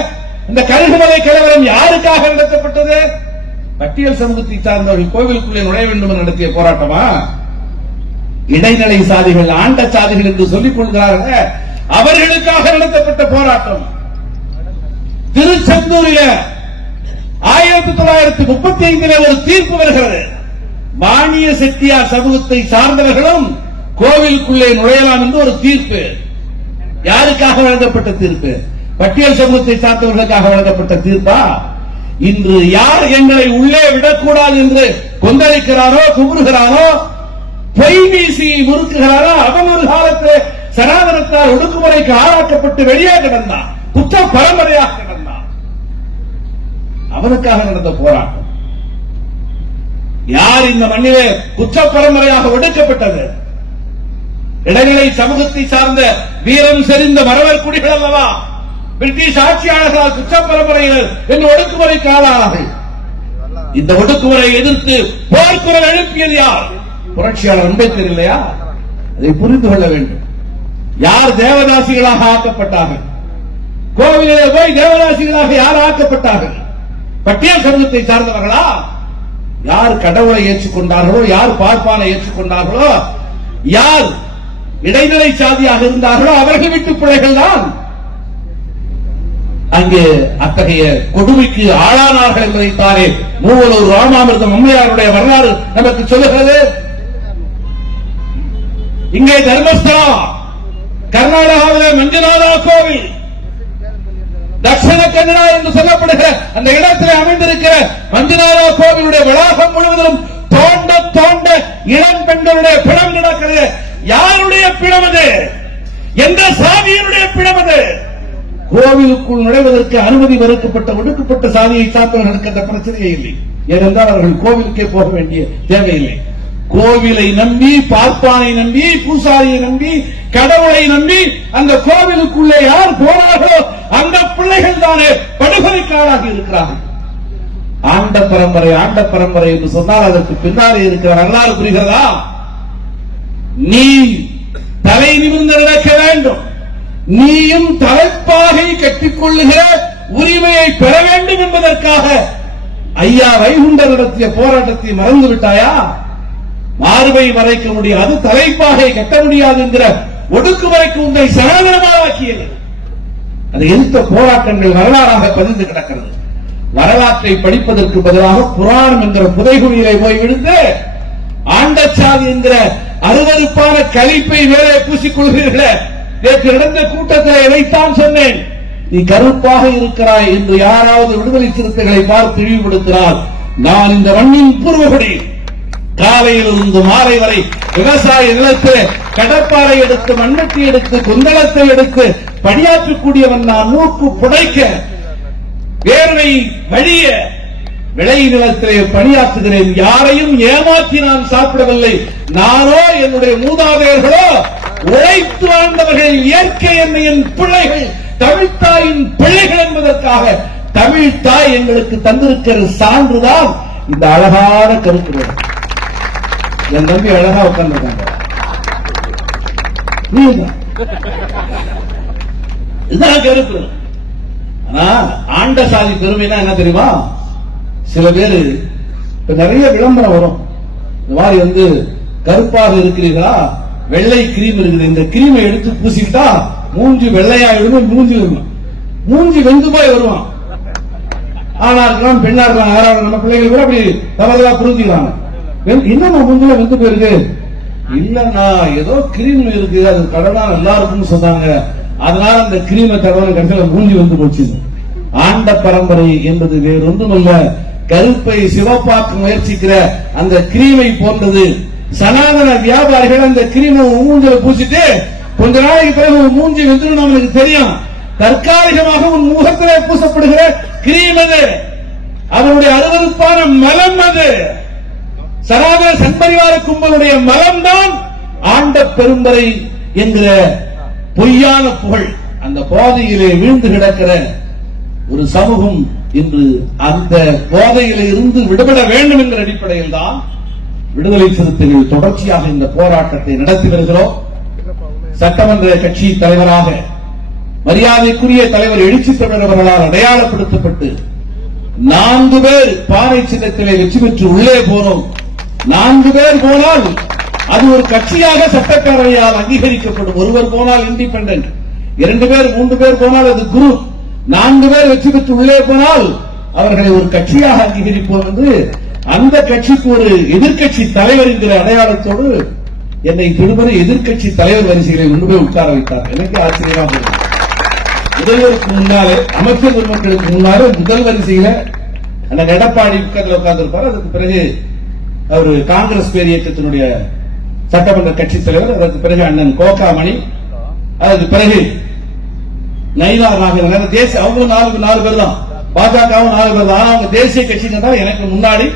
இந்த கழுகுமலை கலவரம் யாருக்காக நடத்தப்பட்டது? பட்டியல் சமூகத்தை சார்ந்தவர்கள் கோவிலுக்குள்ளே நுழைய வேண்டும் என்று நடத்திய போராட்டமா? இடைநிலை சாதிகள் ஆண்ட சாதிகள் என்று சொல்லிக் கொள்கிறார்கள், அவர்களுக்காக நடத்தப்பட்ட போராட்டம். திருச்செந்தூரில் 1935 ஒரு தீர்ப்பு வருகிறது. வாணிய செட்டியார் சமூகத்தை சார்ந்தவர்களும் கோவிலுக்குள்ளே நுழையலாம் என்று ஒரு தீர்ப்பு. யாருக்காக வழங்கப்பட்ட தீர்ப்பு? பட்டியல் சமூகத்தை சார்ந்தவர்களுக்காக வழங்கப்பட்ட தீர்ப்பா? இன்று யார் எங்களை உள்ளே விடக்கூடாது என்று கொந்தளிக்கிறாரோ, குமுறுகிறாரோ, பொய் வீசி முறுக்குகிறாரோ, அவன் ஒரு காலத்தில் சனாதனத்தால் ஒடுக்குமுறைக்கு ஆளாக்கப்பட்டு வெளியே கிடந்தான், குற்ற பரம்பரையாக கிடந்தான். அவனுக்காக நடந்த போராட்டம். யார் இந்த மண்ணிலே குற்ற பரம்பரையாக ஒடுக்கப்பட்டது? இடைநிலை சமூகத்தை சார்ந்த வீரம் செறிந்த மறவர் குடிகள் அல்லவா? பிரிட்டிஷ் ஆட்சியாளர்களால் குற்ற பரம்பரையினர் என்று ஒடுக்குமுறைக்கு ஆளானார்கள். இந்த ஒடுக்குமுறையை எதிர்த்து போர்க்குரல் எழுப்பியது யார்? புரட்சியாளர் அம்பேத்கர் இல்லையா? அதை புரிந்து கொள்ள வேண்டும். யார் தேவதாசிகளாக ஆக்கப்பட்டார்கள்? கோவிலே போய் தேவதாசிகளாக யார் ஆக்கப்பட்டார்கள்? பட்டியல் சமூகத்தை சார்ந்தவர்களா? யார் கடவுளை ஏற்றுக்கொண்டார்களோ, யார் பார்ப்பானை ஏற்றுக்கொண்டார்களோ, யார் இடைநிலை சாதியாக இருந்தார்களோ அவர்கள் வீட்டு பிள்ளைகள் தான் அங்கே அத்தகைய கொடுமைக்கு ஆளானார்கள் என்பதைத்தானே மூவலூர் ராமாமிர்தம் அம்மையாருடைய வரலாறு நமக்கு சொல்லுகிறது. இங்கே தர்மஸ்தலா, கர்நாடகாவில் மஞ்சநாதா கோவில், தட்சிண கன்னடா என்று சொல்லப்படுகிற அந்த இடத்தில் அமைந்திருக்கிற மஞ்சநாதா கோவிலுடைய வளாகம் முழுவதும் தோண்ட தோண்ட இளம் பெண்களுடைய பிணம் நடக்கிறது. யாருடைய பிணம் அது? எந்த சாதியினுடைய பிணம் அது? கோவிலுக்குள் நுழைவதற்கு அனுமதி மறுக்கப்பட்ட ஒடுக்கப்பட்ட சாதியை சார்ந்தவர்களுக்கு அந்த பிரச்சனையே இல்லை. ஏனென்றால் அவர்கள் கோவிலுக்கே போக வேண்டிய தேவையில்லை. கோவிலை நம்பி, பார்ப்பானை நம்பி, பூசாரியை நம்பி, கடவுளை நம்பி அந்த கோவிலுக்குள்ளே யார் போனார்களோ அந்த பிள்ளைகள் தானே படுகொலைக்கு ஆளாகி இருக்கிறார்கள். ஆண்ட பரம்பரை என்று சொன்னால் அதற்கு பின்னாலே இருக்கிற வரலாறு புரிகிறதா? நீ தலை நிமிர்ந்து நடக்க வேண்டும். நீயும் தலைப்பாகை கட்டிக்கொள்ளுகிற உரிமையை பெற வேண்டும் என்பதற்காக ஐயா வைகுண்டர் நடத்திய போராட்டத்தை மறந்து விட்டாயா? மார்பை மறைக்க முடியாது, தலைப்பாகை கட்ட முடியாது என்கிற ஒடுக்குமுறைக்கு உன்னை சனாதனமாக்கியது. அதை எதிர்த்த போராட்டங்கள் வரலாறாக பதிந்து கிடக்கிறது. வரலாற்றை படிப்பதற்கு பதிலாக புராணம் என்கிற புதைகுழியிலே போய் விழுந்து ஆண்டச்சாதி என்கிற அருவருப்பான கழிப்பை வேலை பூசிக்கொள்கிறீர்களே. நேற்று நடந்த கூட்டத்தில் இதைத்தான் சொன்னேன். நீ கருப்பாக இருக்கிறாய் என்று யாராவது விடுதலை சிறுத்தைகளை பார்த்து இழிவுபடுத்தினால், நான் இந்த மண்ணின் பூர்வகுடி, காலையிலிருந்து மாலை வரை விவசாய நிலத்தில் கடப்பாறை எடுத்து, மண்ணட்டி எடுத்து, குந்தளத்தை எடுத்து பணியாற்றக்கூடியவன் நான். மூக்கு புடைக்க, வேர்வை வழிய விளை நிலத்திலே பணியாற்றுகிறேன். யாரையும் ஏமாற்றி நான் சாப்பிடவில்லை. நானோ என்னுடைய மூதாதையர்களோ உழைத்து வாழ்ந்தவர்கள். இயற்கை என் பிள்ளைகள், தமிழ்த்தாயின் பிள்ளைகள் என்பதற்காக தமிழ்த்தாய் எங்களுக்கு தந்திருக்கிற சான்றுதான் இந்த அழகான கருத்து. என் தம்பி அழகா உட்கார்ந்துருக்காங்க. இதுதான் கருத்து. ஆனா ஆண்ட சாதி பெருமைனா என்ன தெரியுமா? சில பேரு இப்ப நிறைய விளம்பரம் வரும். இந்த மாதிரி கருப்பாக இருக்கிறீர்களா, வெள்ளை கிரீம் இருக்குது, இந்த கிரீமை எடுத்து பூசிக்கிட்டா மூஞ்சி வெள்ளையாயிடும், மூஞ்சி வரும், மூஞ்சி வெந்து போய் வருவான். ஆனா இருக்கலாம், பெண்ணா இருக்கலாம், யாராவது நம்ம பிள்ளைகள் கூட அப்படி தவறுதலா புரிஞ்சுக்கிறாங்க. என்னன்னா மூஞ்சில வெந்து போயிருக்கு, இல்லன்னா ஏதோ கிரீம் இருக்கு, அது கடனா நல்லா இருக்குன்னு சொன்னாங்க, அதனால அந்த கிரீமை தடவை கடைசியில மூஞ்சி வந்து போச்சு. ஆண்ட பரம்பரை என்பது வேறொன்றுமல்ல, கருப்பை சிவப்பாக்க முயற்சிக்கிற அந்த கிரீமை போன்றது. சனாதன வியாபாரிகள் அந்த கிரீமை மூஞ்சில பூசிட்டு கொஞ்ச நாளைக்கு பிறகு மூஞ்சி வெந்து நம்மளுக்கு தெரியும். தற்காலிகமாக உன் முகத்திலே பூசப்படுகிற கிரீம் அது, அதனுடைய அருவருப்பான மலம் அது. சனாதன சண்பரிவார கும்பலுடைய மலம் தான் ஆண்ட பெரும்பரை என்கிற பொய்யான புகழ். அந்த போதையிலே வீழ்ந்து கிடக்கிற ஒரு சமூகம் இன்று அந்த போதையில இருந்து விடுபட வேண்டும் என்கிற அடிப்படையில் தான் விடுதலை சிறுத்தைகள் தொடர்ச்சியாக இந்த போராட்டத்தை நடத்தி வருகிறோம். சட்டமன்ற கட்சி தலைவராக மரியாதைக்குரிய தலைவர் எழுச்சி தமிழர் அவர்களால் அடையாளப்படுத்தப்பட்டு 4 பேர் பானை சின்னத்திலே வெற்றி பெற்று உள்ளே போனோம். 4 பேர் போனால் அது ஒரு கட்சியாக சட்டப்பேரவையால் அங்கீகரிக்கப்படும். ஒருவர் போனால் இண்டிபெண்டன்ட், 2 பேர் 3 பேர் போனால் அது குரூப், 4 பேர் வெற்றி பெற்று உள்ளே போனால் அவர்களை ஒரு கட்சியாக அங்கீகரிப்போம் என்று அந்த கட்சிக்கு ஒரு எதிர்க்கட்சி தலைவர் என்கிற அடையாளத்தோடு என்னை திருமண எதிர்க்கட்சி தலைவர் வரிசைகளை கொண்டு போய் உட்கார வைத்தார். எனக்கு ஆச்சரியமாக இருந்தது. முதல்வருக்கு முன்னாலே, அமைச்சர் பெருமக்களுக்கு முன்னாலே முதல் வரிசையில அந்த எடப்பாடி உட்கார்ந்து இருப்பார். அதுக்கு பிறகு அவர் காங்கிரஸ் பேர் இயக்கத்தினுடைய சட்டமன்ற கட்சி தலைவர், அதற்கு பிறகு அண்ணன் கோகாமணி, அதற்கு பிறகு நயினார் நாகேந்திரன், தேசிய அவங்க 4 பேர் தான், பாஜகவும் 4 பேர் தான். அவங்க தேசிய கட்சிங்க தான். எனக்கு முன்னாடி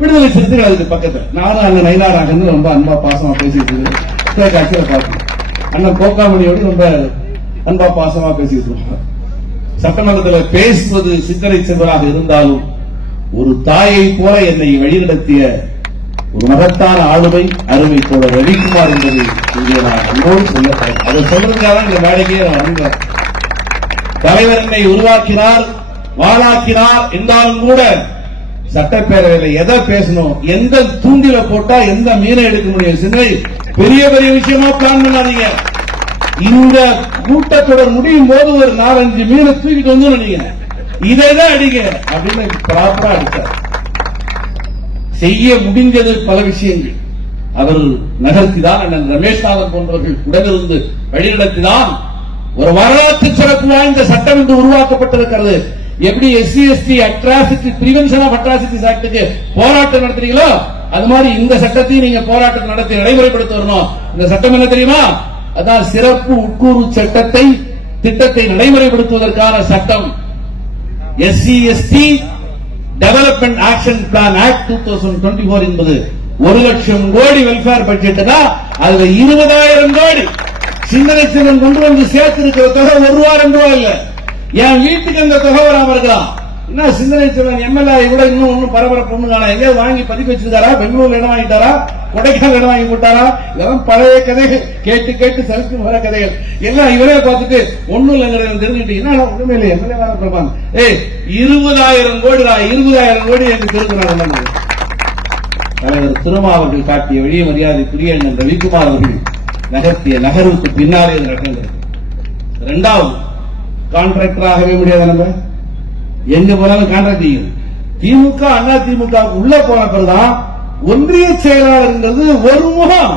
விடுதலை சிறுத்தைகள் அதுக்கு பக்கத்தில். நானும் அண்ணன் நயினார் நாகேந்திரன் ரொம்ப அன்பா பாசமா பேசிட்டு இருக்கேன். கட்சியில பார்த்தேன். அண்ணன் கோகாமணியோடு ரொம்ப அன்பா பாசமா பேசிட்டு இருக்கோம். சட்டமன்றத்தில் பேசுவது சிந்தனை செல்வராக இருந்தாலும் ஒரு தாயை போல என்னை வழிநடத்திய ஒரு மகத்தான ஆளுமை அருமை தோழர் ரவிக்குமார் என்பதை இங்கே நான் அன்போடு சொல்ல அதை சொல்றதுக்காக இந்த வேலைக்கே நான் வருகிறேன். தலைவர் என்னை உருவாக்கினார், வாழாக்கினார் என்றாலும் கூட சட்டப்பேரவையில் எதை பேசணும், எந்த தூண்டில போட்டா எந்த மீனை எடுக்க முடியும் சிந்தனை பெரிய பெரிய விஷயமா பிளான் பண்ணாதீங்க. இந்த கூட்டத்தொடர் முடியும் போது ஒரு 4-5 மீனை தூக்கிட்டு வந்து நீங்க இதைதான் அடிங்க அப்படின்னு ப்ராப்பரா அடித்தார். செய்ய முடிஞ்சது பல விஷயங்கள் அவர் நகர்த்திதான். அண்ணன் ரமேஷ்நாதன் போன்றவர்கள் உடனிருந்து வழிநடத்திதான் ஒரு வரலாற்று சிறப்பு வாய்ந்த சட்டம் என்று உருவாக்கப்பட்டிருக்கிறது. எப்படி SC/ST atrocity prevention of atrocities ஆக்டுக்கு போராட்டம் நடத்துறீங்களோ அது மாதிரி இந்த சட்டத்தையும் நீங்க போராட்டம் நடத்தி நடைமுறைப்படுத்த வரணும். இந்த சட்டம் என்ன தெரியுமா? அதான் சிறப்பு உட்கூறு சட்டத்தை திட்டத்தை நடைமுறைப்படுத்துவதற்கான சட்டம். SC/ST development action plan act 2024 என்பது 1 லட்சம் கோடி வெல்ஃபேர் பட்ஜெட் தான். அதுல 20,000 கோடி சிந்தனை செல்வன் கொண்டு வந்து சேர்த்து இருக்கிற தொகை ₹1 இல்ல. என் வீட்டுக்கு அந்த தொகை வராம இருக்கலாம். என்ன சிந்தனை செல்வன் எம்எல்ஏ கூட இன்னும் ஒன்னும் பரபரப்பு ஒண்ணு காண. எங்கேயாவது வாங்கி பதிக்க வச்சிருக்காரா? பெங்களூர்ல இடம் வாங்கிட்டாரா? கொடைக்கானல் இடம் வாங்கி போட்டாரா? இதெல்லாம் பழைய கதைகள், கேட்டு கேட்டு சலிச்சு வர கதைகள் எல்லாம் இவரே பார்த்துட்டு ஒண்ணும் இல்லைங்கிறத தெரிஞ்சுக்கிட்டீங்கன்னா ஒண்ணுமே இல்லை. எம்எல்ஏ வேற பிரபான் 20,000 கோடி 20,000 கோடி என்று தெரிஞ்சுக்கிறாங்க. தலைவர் திருமாவர்கள் காட்டிய வழிய மரியாதைக்குரிய அண்ணன் ரவிக்குமார் அவர்கள் நகர்த்திய நகர்வுக்கு பின்னாலே நடக்கிறது. இரண்டாவது, கான்ட்ராக்டர் ஆகவே முடியாது. நம்ம எங்க போனாலும் கான்ட்ராக்ட் செய்யும். திமுக அண்ணா திமுக உள்ள போன பிறகுதான் ஒன்றிய செயலாளர் ஒரு முகம்,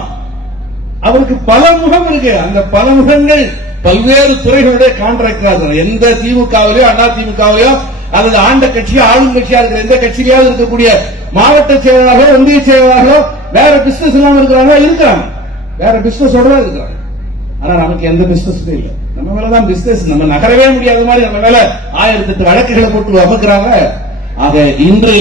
அவருக்கு பல முகம் இருக்கு. அந்த பல முகங்கள் பல்வேறு துறைகளுடைய கான்ட்ராக்டர். எந்த திமுகவிலோ அண்ணா திமுகவிலோ அல்லது ஆண்ட கட்சியோ ஆளும் கட்சியா இருக்கிற எந்த கட்சியிலாவது இருக்கக்கூடிய மாவட்ட செயலாளர்களோ ஒன்றிய செயலாளர்களோ வேற பிசினஸ் இல்லாம இருக்கிறாங்க, வேற பிசினஸோட தான் இருக்கிறாங்க. ஆனா நமக்கு எந்த பிசினஸுமே இல்லை. நம்ம மேலதான் பிசினஸ், நம்ம நகரவே முடியாத மாதிரி நம்ம மேல 1008 வழக்குகளை போட்டு அமர்க்கிறாங்க. ஆக இன்று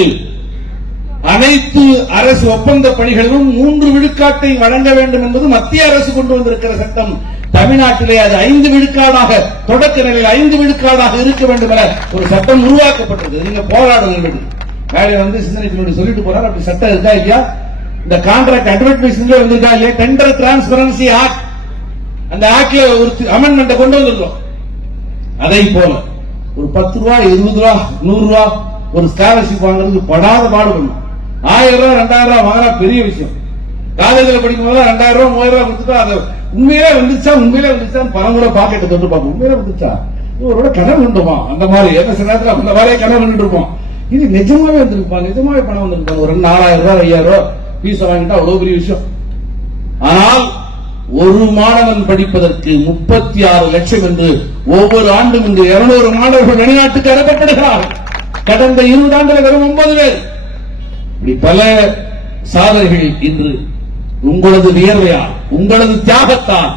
அனைத்து அரசு ஒப்பந்த பணிகளிலும் 3 விழுக்காட்டை வழங்க வேண்டும் என்பது மத்திய அரசு கொண்டு வந்திருக்கிற சட்டம். தமிழ்நாட்டிலே அது 5 விழுக்காடாக தொடக்க நிலையில் 5 விழுக்காடாக இருக்க வேண்டும் என ஒரு சட்டம் உருவாக்கப்பட்டது. நீங்க போராடுங்கள் வேலை சிந்தனை சொல்லிட்டு போறாரு. அப்படி சட்டம் இருக்கா இல்லையா? இந்த கான்ட்ராக்ட் அட்வர்டைஸ்மெண்ட் வந்திருக்கா இல்லையா? டெண்டர் டிரான்ஸ்பரன்சி ஆக்ட், அந்த ஆக்ட்ல ஒரு அமெண்ட்மெண்ட் கொண்டு வந்திருக்கோம். அதை போல ஒரு 10 ரூபாய் 20 ரூபாய் 100 ரூபாய் ஒரு ஸ்காலர்ஷிப் வாங்குறதுக்கு படாத பாடுபடணும். 1000 ரூபாய் 2000 ரூபாய் வாங்கினா பெரிய விஷயம். காலேஜில் படிக்கும் போது 2000 ரூபாய் 3000 ரூபாய் கொடுத்துட்டா அது உண்மையிலே வந்துச்சா பணம் கூட பாக்கெட்டை தொட்டு பார்ப்போம். உண்மையிலே வந்துச்சா இவரோட கனவு உண்டுமா? அந்த மாதிரி என்ன சில நேரத்தில் அந்த மாதிரியே கனவு வந்துட்டு இருப்போம். இது நிஜமாவே வந்திருப்பா, நிஜமாவே பணம் வந்திருப்பாங்க. ஒரு 4000 ரூபாய் 5000 ரூபாய் பீஸ் வாங்கிட்டா அவ்வளவு பெரிய விஷயம். ஆனால் ஒரு மாணவன் படிப்பதற்கு 36 லட்சம் என்று ஒவ்வொரு ஆண்டும் இன்று 200 மாணவர்கள் வெளிநாட்டுக்கு அனுப்பப்படுகிறார். கடந்த 20 ஆண்டுகள் வெறும் 9 பேர். இப்படி பல சாதனைகள் இன்று உங்களது வியர்வையால், உங்களது தியாகத்தால்,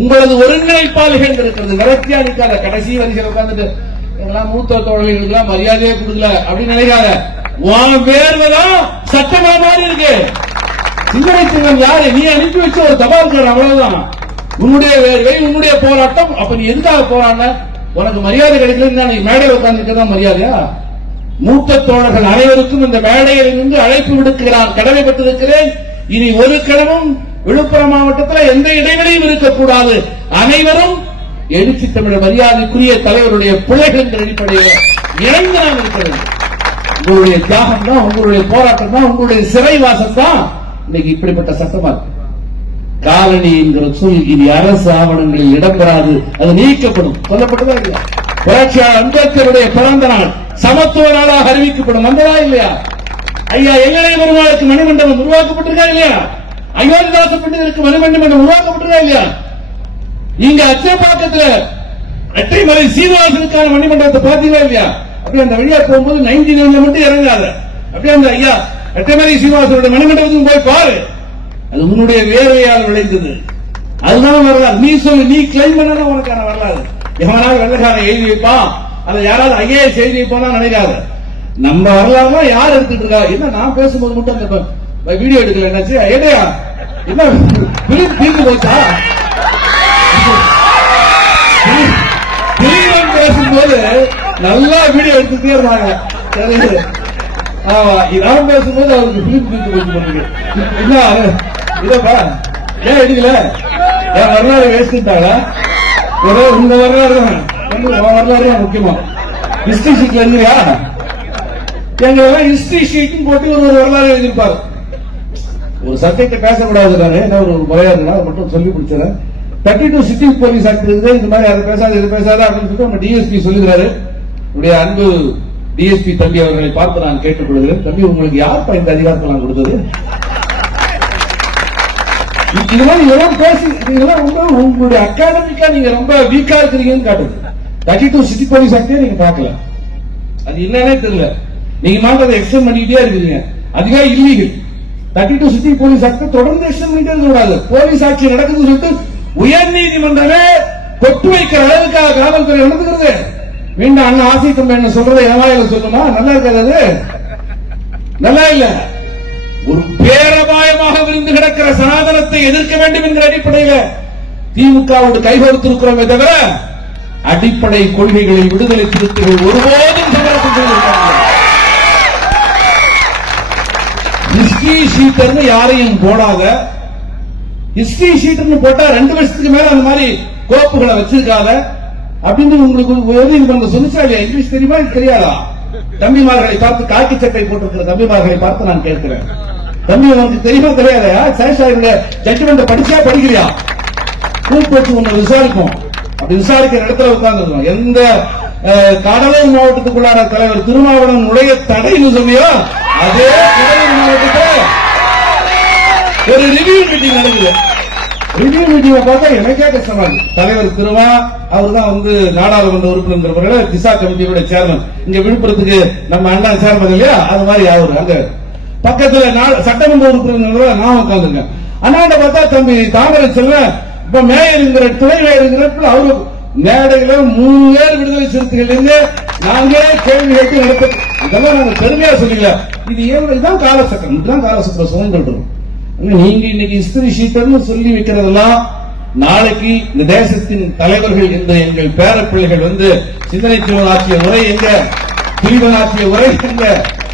உங்களது ஒருங்கிணைப்பால் இருக்கிறது. விரக்தியா நிற்காத கடைசி வரிசையில் உட்கார்ந்துட்டு எல்லாம் மூத்த தோழர்களுக்கு மரியாதையே கொடுக்கல அப்படின்னு நினைக்காத. வேர்வைதான் சட்டமா மாறி இருக்கு. சிந்தனை செல்வன் யாரு? நீ அனுப்பி வச்ச ஒரு தபால்காரர், அவ்வளவுதான். உன்னுடைய வேர்வை, உன்னுடைய போராட்டம். அப்ப நீ எதுக்காக போராடின? உனக்கு மரியாதை கிடைக்கல, நீ மேடையில் உட்கார்ந்துருக்கதான் மரியாதையா? மூத்த தோழர்கள் அனைவருக்கும் இந்த மேடையில் இருந்து அழைப்பு விடுக்கிறார், கடமைப்பட்டிருக்கிறேன். இனி ஒரு கணமும் விழுப்புரம் மாவட்டத்தில் எந்த இடைவெளியும் இருக்கக்கூடாது. அனைவரும் எழுச்சி தமிழ் மரியாதைக்குரிய தலைவருடைய பிள்ளைகள் என்ற அடிப்படையில் இணைந்து நாம் இருக்க வேண்டும். உங்களுடைய தியாகம் தான், உங்களுடைய போராட்டம் தான், உங்களுடைய சிறைவாசம் தான் இன்னைக்கு இப்படிப்பட்ட சட்டமா இருக்கு. காலனி என்கிற சொல் இனி அரசு ஆவணங்களில் இடம்பெறாது, அது நீக்கப்படும். சொல்லப்பட்டதா இல்லையா? புரட்சியாளர் அம்பேத்கருடைய பிறந்த நாள் சமத்துவ நாளாக அறிவிக்கப்படும். வந்ததா இல்லையா? ஐயா எல்லை பெருமாளுக்கு மணிமண்டபம் உருவாக்கப்பட்டிருக்கா இல்லையா? அயோத்திதாச பண்டிதருக்கு மணிமண்டபம் உருவாக்கப்பட்டிருக்கா இல்லையா? நீங்க அச்சப்பாக்கத்தில் அட்டைமலை சீனிவாசனுக்கான மணிமண்டபத்தை பார்த்தீங்களா இல்லையா? அப்படியே அந்த வழியா போகும்போது 99 மட்டும் இறங்காத, அப்படியே அந்த ஐயா அட்டைமலை சீனிவாசனுடைய மணிமண்டபத்துக்கு போய் பாரு. அது உன்னுடைய வேர்வையால் விளைந்தது. அதுதான் வரலாறு. நீ சொல்லு, நீ கிளைம் பண்ணா உனக்கான வரலாறு. எவனாவது வெள்ளக்காரன் எழுதி வைப்பான், அதை யாராவது ஐஏஎஸ் எழுதி வைப்பான் நினைக்காத. நம்ம வரலாறு யார் எடுத்துட்டு இருக்கா? என்ன நான் பேசும்போது மட்டும் அந்த வீடியோ எடுக்கல, என்னாச்சு? ஏடையா என்ன தீர்ந்து போச்சா? பேசும்போது நல்லா வீடியோ எடுத்துட்டே இருந்தாங்க. நான் பேசும்போது அவருக்கு பிலிம் இதப்பா ஏன் எடுக்கல, என் வரலாறு வேஸ்ட்டாளா? ஒரே உங்க வரலாறு தான், வரலாறு தான் முக்கியமா. ஹிஸ்டரி ஷீட்ல இருந்தியா? எங்களெல்லாம் ஹிஸ்டரி ஷீட் போட்டு ஒரு வரலாறு எழுதியிருப்பாரு. ஒரு சப்ஜெக்ட் பேசக்கூடாது, என்ன ஒரு முறையா இருந்தா அதை மட்டும் சொல்லி பிடிச்சேன். 32 சிட்டி போலீஸ் ஆக்ட் இருக்குது, இந்த மாதிரி அதை பேசாது இது பேசாத அப்படின்னு சொல்லிட்டு நம்ம டிஎஸ்பி சொல்லுகிறாரு. உடைய அன்பு டிஎஸ்பி தம்பி அவர்களை பார்த்து நான் கேட்டுக்கொள்கிறேன், தம்பி உங்களுக்கு யாருப்பா இந்த அதிகாரத்தை நான் கொடுத்தது? இதெல்லாம் பேசி உங்களுடைய அகாடமிக்கா நீங்க ரொம்ப வீக்கா இருக்கிறீங்கன்னு காட்டுது. 32 சிட்டி போலீஸ் ஆக்டே நீங்க பார்க்கல, அது என்னன்னே தெரியல. நீங்க மாத்த அதை எக்ஸ்டெண்ட் பண்ணிக்கிட்டே இருக்கீங்க, அதுவே இல்லீகல். 32 சிட்டி போலீஸ் ஆக்ட் தொடர்ந்து எக்ஸ்டெண்ட் பண்ணிட்டே இருக்கக்கூடாது. போலீஸ் ஆட்சி நடக்குதுன்னு சொல்லிட்டு உயர் நீதிமன்றமே கொட்டு வைக்கிற அளவுக்காக காவல்துறை நடந்துக்கிறது. மீண்டும் அண்ணன் ஆசை தம்பி என்ன சொல்றதை எவாயில சொல்லுமா? நல்லா இருக்காது, அது நல்லா இல்ல. ஒரு பேரபாயமாக விருந்து கிடக்கிற சனாதனத்தை எதிர்க்க வேண்டும் என்கிற அடிப்படையில் திமுகவோடு கைகோர்த்திருக்கிறோமே தவிர அடிப்படை கொள்கைகளில் விடுதலை சிறுத்தைகள் ஒருபோதும் ஹிஸ்டரி ஷீட்டர்னு யாரையும் போடாத. ஹிஸ்டரி ஷீட்டர்னு போட்டா 2 வருஷத்துக்கு மேல அந்த மாதிரி கோப்புகளை வச்சிருக்காத அப்படின்னு உங்களுக்கு சொல்லிச்சா இல்லையா? இங்கிலீஷ் தெரியுமா தெரியாதா? தம்பிமார்களை பார்த்து, காக்கி சட்டை போட்டிருக்கிற தம்பிமார்களை பார்த்து நான் கேட்கிறேன், தம்பி உனக்கு தெரியுமா தெரியாதா? சேஷாவுடைய ஜட்ஜ்மெண்ட் படிச்சா படிக்கிறியா? கூப்பிட்டு வச்சு உன்னை விசாரிப்போம். அப்படி விசாரிக்கிற இடத்துல உட்கார்ந்து எந்த கடலூர் மாவட்டத்துக்குள்ளான தலைவர் திருமாவளவன் நுழைய தடைன்னு சொன்னியோ அதே கடலூர் மாவட்டத்தில் ஒரு ரிவ்யூ மீட்டிங் நடக்குது. ரிவ்யூ மீட்டிங் பார்த்தா எனக்கே கஷ்டமா இருக்கு. தலைவர் திருமா அவர் தான் நாடாளுமன்ற உறுப்பினர், திசா கமிட்டியோட சேர்மன். இங்க விழுப்புரத்துக்கு நம்ம அண்ணா சேர்மன் இல்லையா, அது மாதிரி அவரு அங்க பக்கத்துல சட்டமன்ற உறுப்பினர் நான் உட்காந்துருக்கேன். அண்ணாண்ட பார்த்தா தம்பி தாமரை செல்வன், இப்ப மேயருங்கிற துணை மேயருங்கிற அவரு மேடையில 3 பேர் விடுதலை சிறுத்தைகள் நாங்களே கேள்வி கேட்டு நடத்த. இதெல்லாம் நாங்க பெருமையா சொல்லிக்கல, இதுதான் காலசக்கரம், இதுதான் காலசக்கரம் சுதந்திரம். நீங்க இன்னைக்கு ஹிஸ்டரி ஷீட்டர்னு சொல்லி வைக்கிறதெல்லாம் நாளைக்கு இந்த தேசத்தின் தலைவர்கள் என்ற எங்கள் பேர பிள்ளைகள் சிந்தனை செல்வன் ஆற்றிய உரை எங்க, துரிவன் ஆற்றிய உரை எங்க,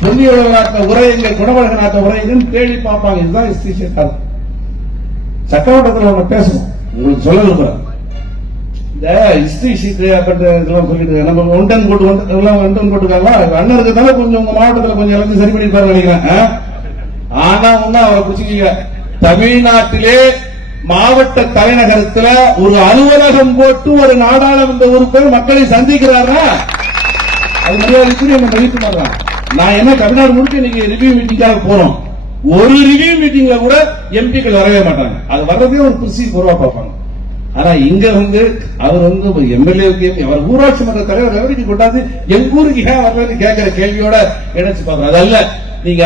பொன்னியுழவர் ஆற்றிய உரை எங்க, குணவழகன் ஆற்றிய உரை எங்கன்னு கேள்வி பார்ப்பாங்க. இதுதான் ஹிஸ்டரி ஷீட்டர். சட்டமன்றத்தில் நம்ம பேசணும், உங்களுக்கு சொல்ல விரும்புறேன். இந்த ஹிஸ்டரி ஷீட் இதெல்லாம் சொல்லிட்டு நம்ம ஒன்டன் போட்டுக்காங்களா? அண்ணனுக்கு தானே கொஞ்சம் உங்க மாவட்டத்தில் கொஞ்சம் எல்லாத்தையும் சரி பண்ணிருப்பாரு நினைக்கிறேன். ஆனா ஒண்ணு அவரை பிடிச்சிக்கீங்க, தமிழ்நாட்டிலே மாவட்ட தலைநகரத்தில் ஒரு அலுவலகம் போட்டு ஒரு நாடாளுமன்ற உறுப்பினர் மக்களை சந்திக்கிறாரா? அது மரியாதைக்குரிய நம்ம மதிப்பு மாறலாம். நான் என்ன தமிழ்நாடு முழுக்க இன்னைக்கு ரிவ்யூ மீட்டிங்காக போறோம். ஒரு ரிவ்யூ மீட்டிங்ல கூட எம்பிக்கள் வரவே மாட்டாங்க. அது வர்றதே ஒரு கிறிஸ்டி பொருவா பார்ப்பாங்க. ஆனா இங்க அவர் எம்எல்ஏ அவர் ஊராட்சி மன்ற தலைவர் எவருக்கு கொண்டாந்து எங்க ஊருக்கு ஏன் வரலன்னு கேட்கிற கேள்வியோட இணைச்சு பார்க்கணும். அதல்ல, நீங்க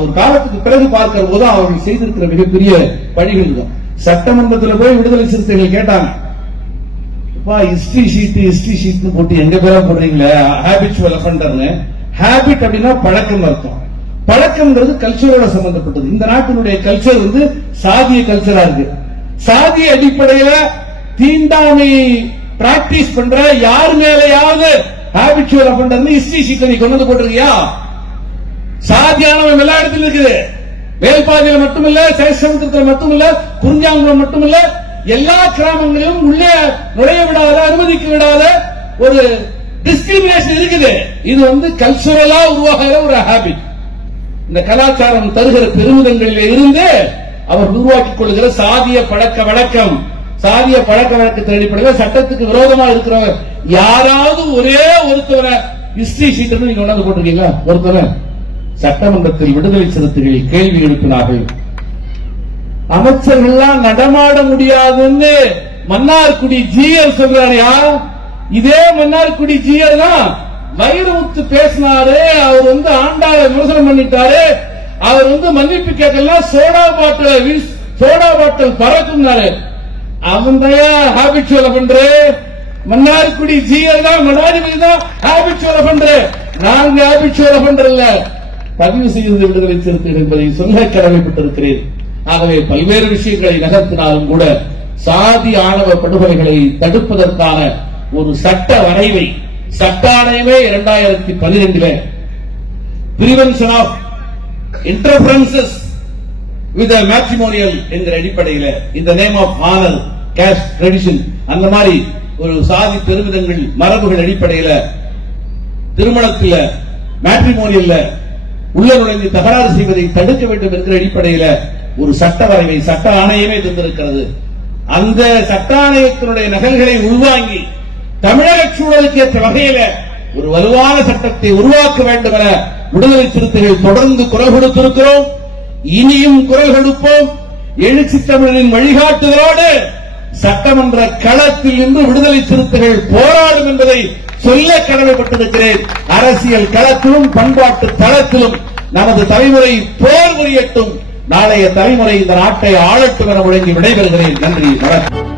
ஒரு காலத்துக்கு பிறகு பார்க்கிற போது அவர்கள் செய்திருக்கிற மிகப்பெரிய பணிகள் தான். சட்டமன்றத்தில் போய் விடுதலை சிறுத்தைகள் கேட்டாங்க, ஹிஸ்டரி ஷீட் போட்டு எங்க பேரா போடுறீங்களே ஹேபிச்சுவல் அஃபெண்டர்னு. ஹேபிட் அப்படின்னா பழக்கம் அர்த்தம். பழக்கம்ங்கிறது கல்ச்சரோட சம்பந்தப்பட்டது. இந்த நாட்டினுடைய கல்ச்சர் சாதிய கல்ச்சரா இருக்கு. சாதிய அடிப்படையில தீண்டாமை பிராக்டிஸ் பண்ற யார் மேலையாவது ஹேபிச்சுவல் அஃபெண்டர் ஹிஸ்டரி ஷீட் நீ கொண்டு போட்டிருக்கியா? சாதியானவன் எல்லா இடத்துல இருக்குது. வேல்பாதியில மட்டுமில்ல, சேஷமுத்திரத்தில் மட்டுமில்ல, குறிஞ்சாங்குளம் மட்டுமில்ல, எல்லா கிராமங்களிலும் உள்ளே நுழைய விடாத, அனுமதிக்க விடாத ஒரு டிஸ்கிரிமினேஷன் இருக்குது. இது கல்ச்சுரலா உருவாகிற ஒரு ஹேபிட். இந்த கலாச்சாரம் தருகிற பெருமிதங்களில் இருந்து அவர் உருவாக்கிக் கொள்கிற சாதிய பழக்க வழக்கம், சாதிய பழக்க வழக்கத்தின் அடிப்படையில் சட்டத்துக்கு விரோதமா இருக்கிறவர் யாராவது ஒரே ஒருத்தவரை ஹிஸ்டரி ஷீட் நீங்க கொண்டாந்து போட்டிருக்கீங்களா? ஒருத்தவரை சட்டமன்றத்தில் விடுதலை சிறுத்தைகள் கேள்வி எழுப்பினார்கள். அமைச்சர்கள்லாம் நடமாட முடியாதுன்னு மன்னார்குடி ஜிஎல் சொல்றாரியா? இதே மன்னார்குடி ஜிஎல் தான் வைரமுத்து பேசினாரு. அவர் ஆண்டாளை விமர்சனம் பண்ணிட்டாரு. அவர் மன்னிப்பு கேட்கலாம், சோடா பாட்டில் பறக்கும்னாரு. அவன் தான் ஹேபிச்சுவல் பண்ற மன்னார்குடி ஜிஎல் தான், மன்னார்குடி தான் ஹேபிச்சுவல் பண்ற. நாங்க ஹேபிச்சுவல் பண்றல, பதிவு செய்து விடுதலை சிறுத்தைகள் என்பதை சொல்ல கடமைப்பட்டிருக்கிறேன். ஆகவே பல்வேறு விஷயங்களை நகர்த்தினாலும் கூட சாதி ஆணவ படுகொலைகளை தடுப்பதற்கான ஒரு சட்ட வரைவை, சட்ட ஆணையமே 2012 prevention of interferences with the matrimonial என்கிற அடிப்படையில் in the name of honor, caste, tradition அந்த மாதிரி ஒரு சாதி பெருமிதங்கள் மரபுகள் அடிப்படையில் திருமணத்தில் மேட்ரிமோனியல்ல உள்ள நுழைந்து தகராறு செய்வதை தடுக்க வேண்டும் என்கிற அடிப்படையில் ஒரு சட்ட வரைவை சட்ட ஆணையமே தந்திருக்கிறது. அந்த சட்ட ஆணையத்தினுடைய நகல்களை உள்வாங்கி தமிழக சூழலுக்கு ஏற்ற வகையில ஒரு வலுவான சட்டத்தை உருவாக்க வேண்டும் என விடுதலை சிறுத்தைகள் தொடர்ந்து குரல் கொடுத்திருக்கிறோம். இனியும் குரல் கொடுப்போம். எழுச்சி தமிழரின் வழிகாட்டுதலோடு சட்டமன்ற களத்தில் இன்று விடுதலை சிறுத்தைகள் போராடும் என்பதை சொல்ல கடமைப்பட்டிருக்கிறேன். அரசியல் களத்திலும் பண்பாட்டு தளத்திலும் நமது தலைமுறை போர் புரியட்டும். நாளைய தலைமுறை இந்த நாட்டை ஆளட்டும் என முழங்கி விடைபெறுகிறேன். நன்றி, வணக்கம்.